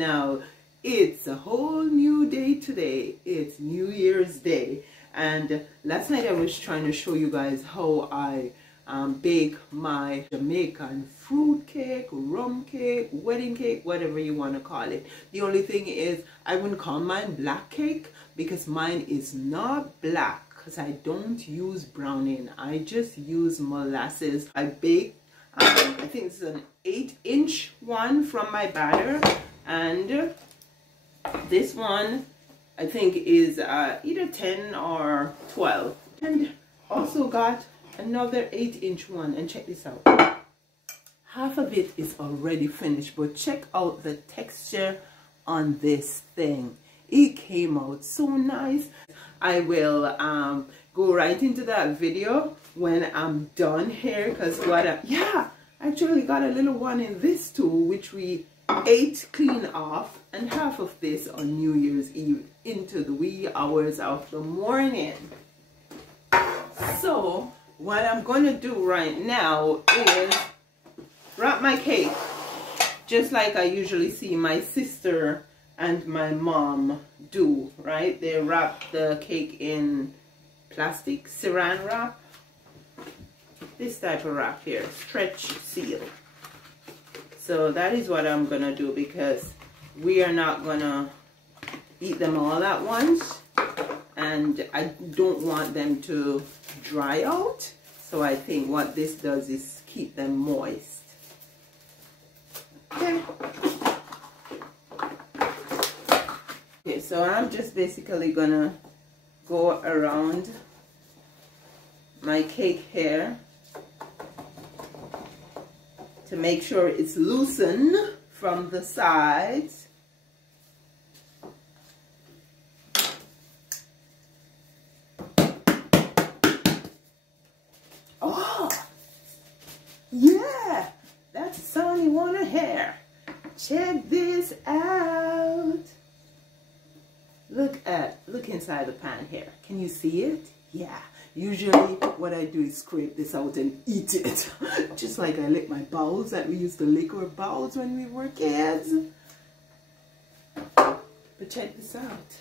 Now, it's a whole new day today. It's New Year's Day. And last night I was trying to show you guys how I bake my Jamaican fruit cake, rum cake, wedding cake, whatever you want to call it. The only thing is I wouldn't call mine black cake because mine is not black because I don't use browning. I just use molasses. I baked, I think it's an 8-inch one from my batter. And this one I think is either 10 or 12. And also got another 8-inch one. And check this out. Half of it is already finished. But check out the texture on this thing. It came out so nice. I will go right into that video when I'm done here. Because I actually got a little one in this too, which we ate clean off, and half of this on New Year's Eve into the wee hours of the morning. So what I'm going to do right now is wrap my cake just like I usually see my sister and my mom do, right? They wrap the cake in plastic saran wrap, this type of wrap here, stretch seal. So that is what I'm gonna do because we are not gonna eat them all at once, and I don't want them to dry out. So I think what this does is keep them moist. Okay. Okay, so I'm just basically gonna go around my cake here to make sure it's loosened from the sides. Oh, yeah, that's the sound you want to hear. Check this out. Look inside the pan here. Can you see it? Yeah. Usually what I do is scrape this out and eat it. Just like I lick my bowls that we used to lick our bowls when we were kids. But check this out.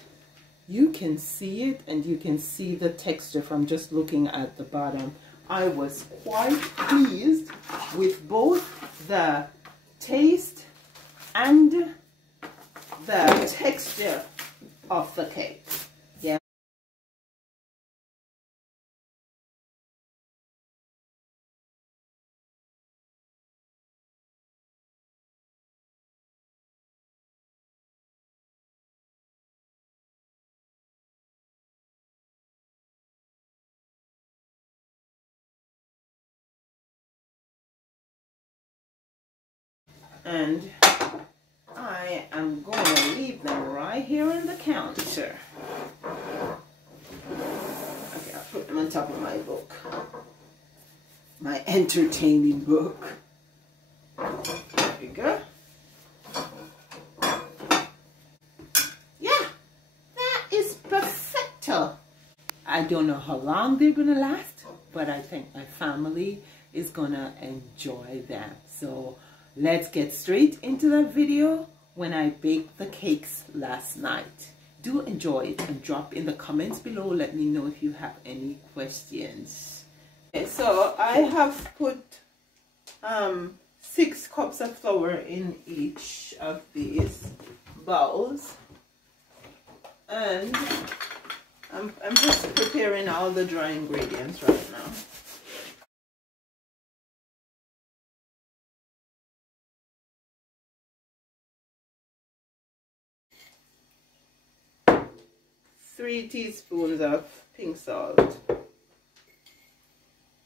You can see it, and you can see the texture from just looking at the bottom. I was quite pleased with both the taste and the texture of the cake. Yeah. And I am going to leave them right here on the counter. Okay, I'll put them on top of my book. My entertaining book. There we go. Yeah, that is perfecto. I don't know how long they're going to last, but I think my family is going to enjoy them. So let's get straight into that video when I baked the cakes last night. Do enjoy it and drop in the comments below. Let me know if you have any questions. Okay, so I have put 6 cups of flour in each of these bowls, and I'm just preparing all the dry ingredients right now. Three teaspoons of pink salt.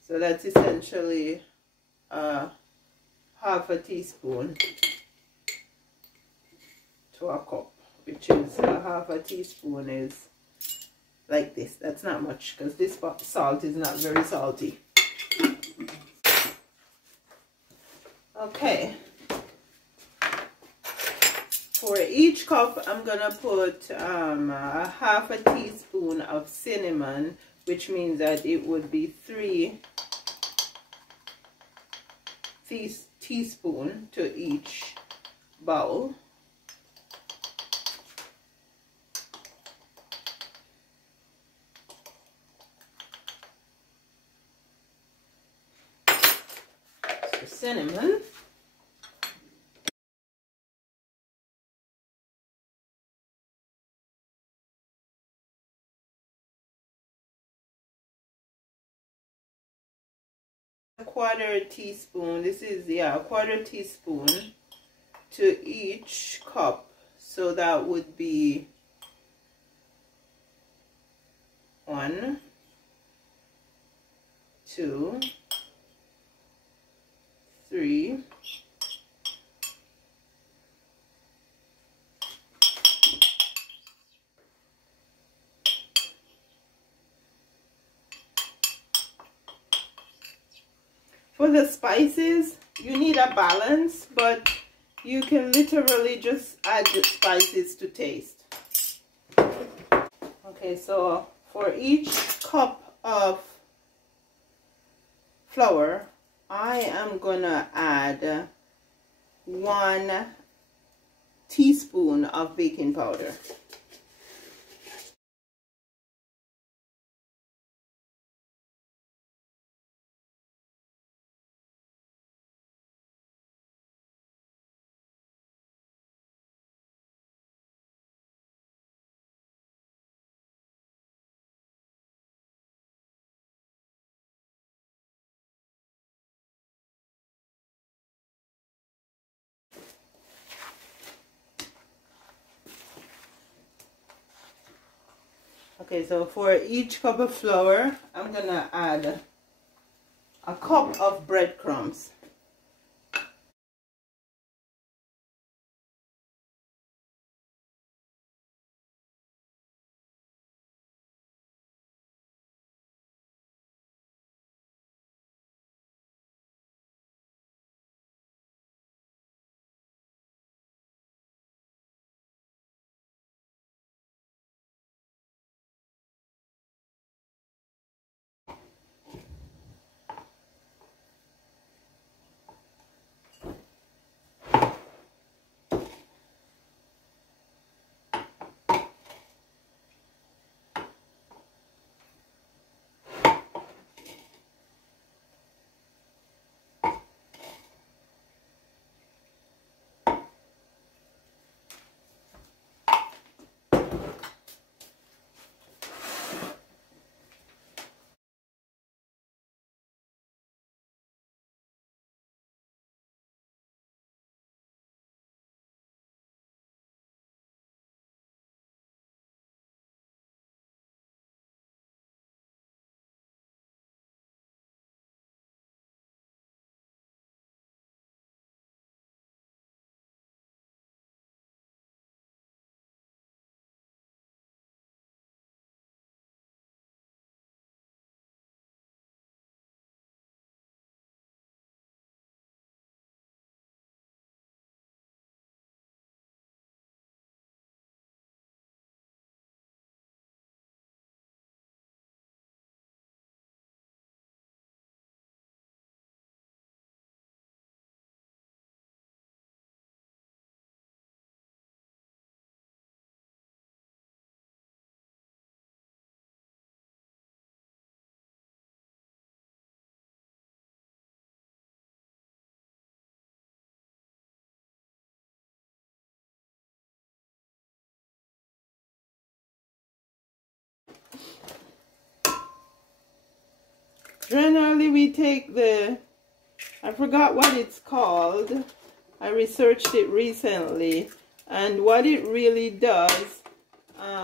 So that's essentially half a teaspoon to a cup, which is half a teaspoon is like this. That's not much because this salt is not very salty. Okay. For each cup, I'm gonna put half a teaspoon of cinnamon, which means that it would be 3 teaspoons to each bowl. cinnamon. A quarter teaspoon, this is, yeah, a quarter teaspoon to each cup. So that would be 1, 2, 3, 4. For the spices, you need a balance, but you can literally just add the spices to taste. Okay, so for each cup of flour, I am gonna add 1 teaspoon of baking powder. Okay, so for each cup of flour, I'm gonna add a cup of breadcrumbs. Generally, we take the, I forgot what it's called. I researched it recently. And what it really does,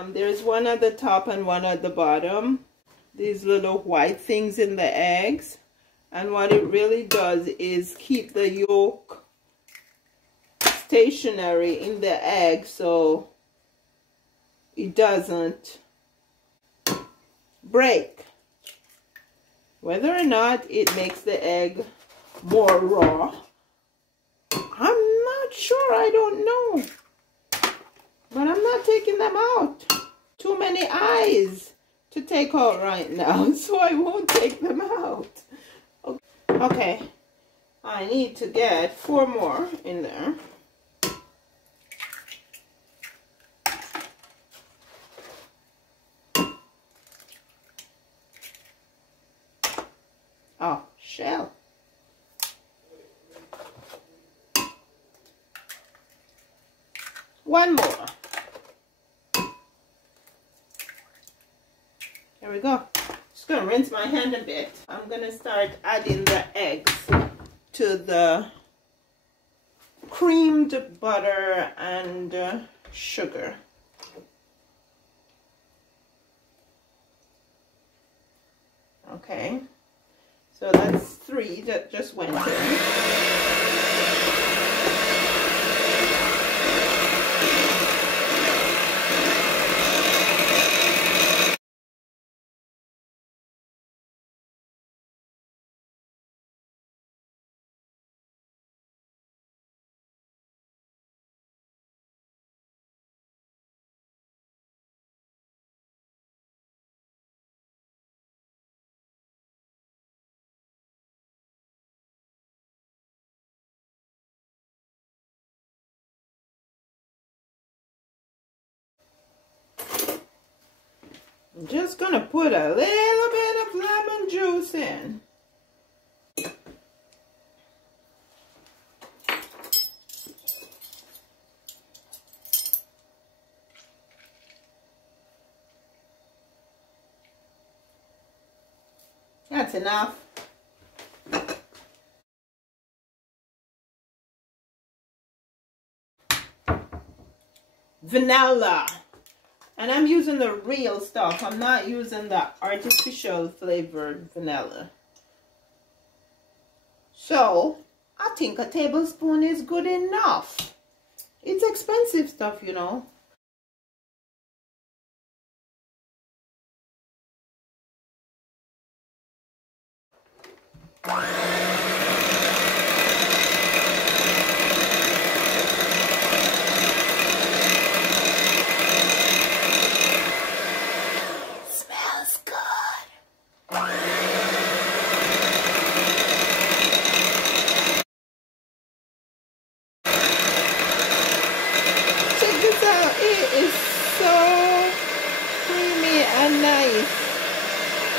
there's one at the top and one at the bottom. These little white things in the eggs. And what it really does is keep the yolk stationary in the egg so it doesn't break. Whether or not it makes the egg more raw, I'm not sure, I don't know. But I'm not taking them out. Too many eyes to take out right now, so I won't take them out. Okay, I need to get 4 more in there. Oh, shell. One more. There we go. Just gonna rinse my hand a bit. I'm gonna start adding the eggs to the creamed butter and sugar. Okay, so that's 3 that just went in. I'm just gonna put a little bit of lemon juice in. That's enough. Vanilla. And I'm using the real stuff. I'm not using the artificial flavored vanilla. So, I think a tablespoon is good enough. It's expensive stuff, you know.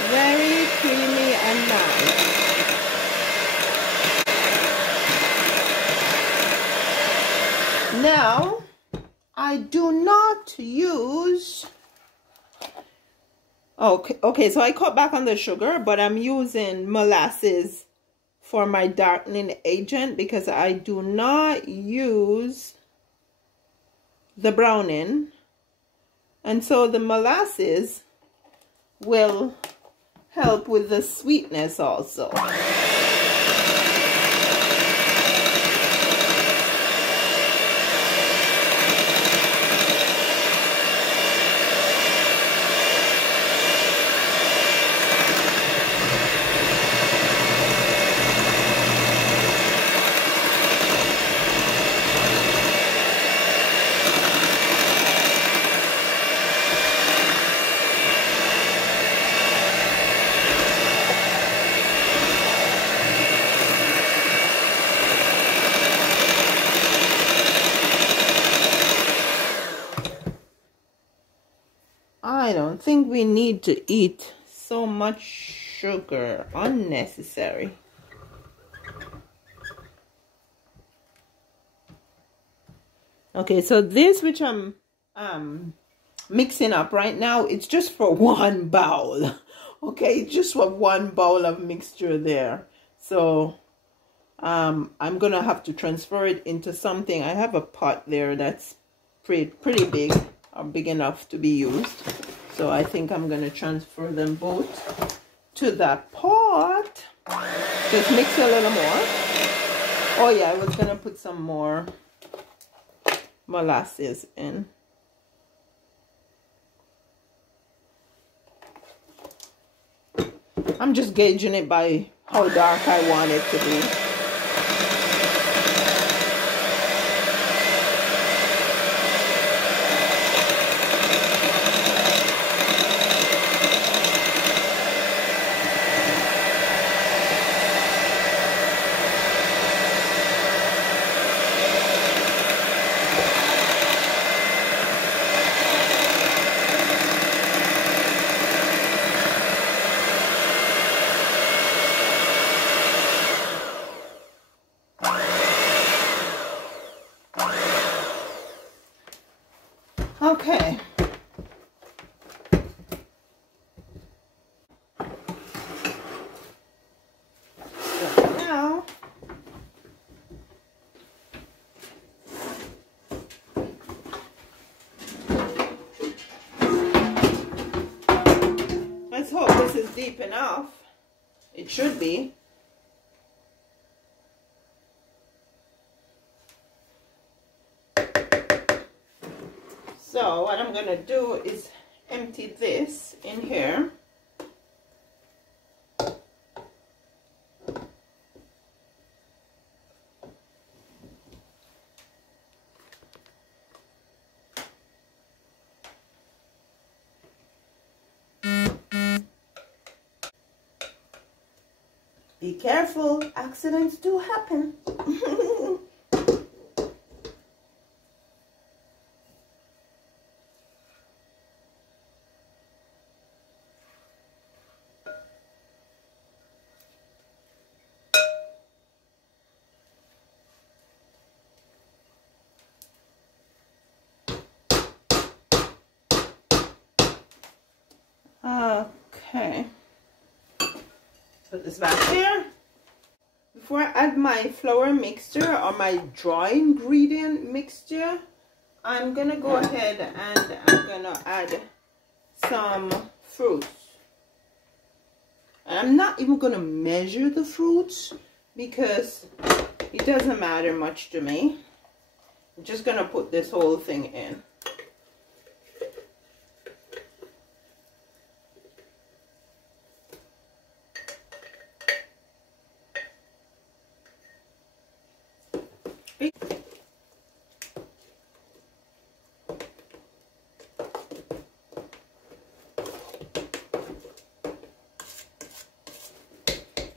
Very creamy and nice. Now, I do not use... Okay, so I cut back on the sugar, but I'm using molasses for my darkening agent because I do not use the browning. And so the molasses will help with the sweetness also. I don't think we need to eat so much sugar, unnecessary. Okay, so this which I'm mixing up right now, it's just for 1 bowl. Okay, just for 1 bowl of mixture there. So I'm gonna have to transfer it into something. I have a pot there that's pretty big, or big enough to be used. So I think I'm going to transfer them both to that pot. Just mix a little more. Oh yeah, I was going to put some more molasses in. I'm just gauging it by how dark I want it to be. Okay. So now let's hope this is deep enough. It should be. So what I'm gonna do is empty this in here. Be careful, accidents do happen. Okay. Put this back here. Before I add my flour mixture or my dry ingredient mixture, I'm gonna go ahead and I'm gonna add some fruits. And I'm not even gonna measure the fruits because it doesn't matter much to me. I'm just gonna put this whole thing in.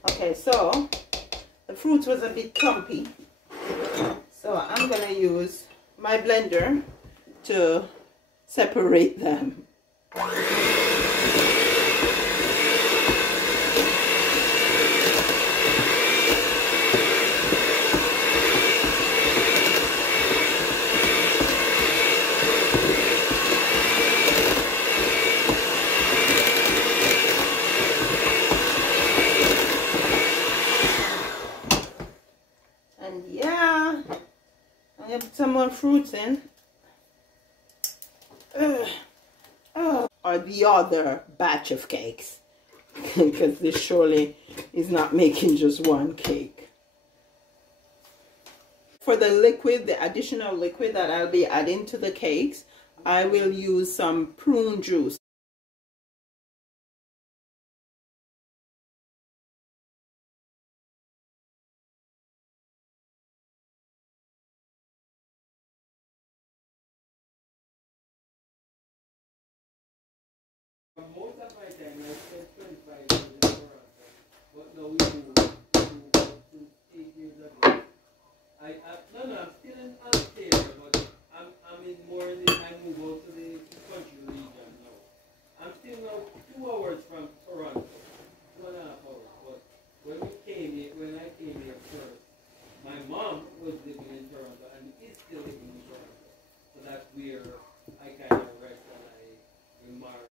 Okay, so the fruit was a bit clumpy, so I'm gonna use my blender to separate them. Some more fruits in. Or the other batch of cakes. Because this surely is not making just one cake. For the liquid, the additional liquid that I'll be adding to the cakes, I will use some prune juice. Most of my time I spent 25 years in Currants, but now we moved since 8 years ago. No, I'm still in Ontario, but I'm in more in the, I move out to the country region now. I'm still now 2 hours from Toronto, 2.5 hours, but when I came here first, my mom was living in Toronto and is still living in Toronto. So that's where I kind of rest and I remark.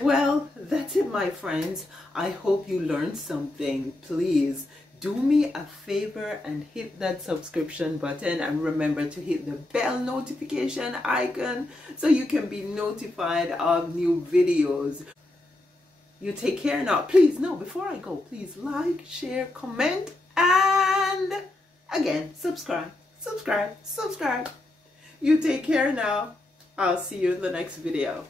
Well, that's it, my friends. I hope you learned something. Please do me a favor and hit that subscription button, and remember to hit the bell notification icon so you can be notified of new videos. You take care now. Please, no, before I go, please like, share, comment, and again, subscribe. You take care now. I'll see you in the next video.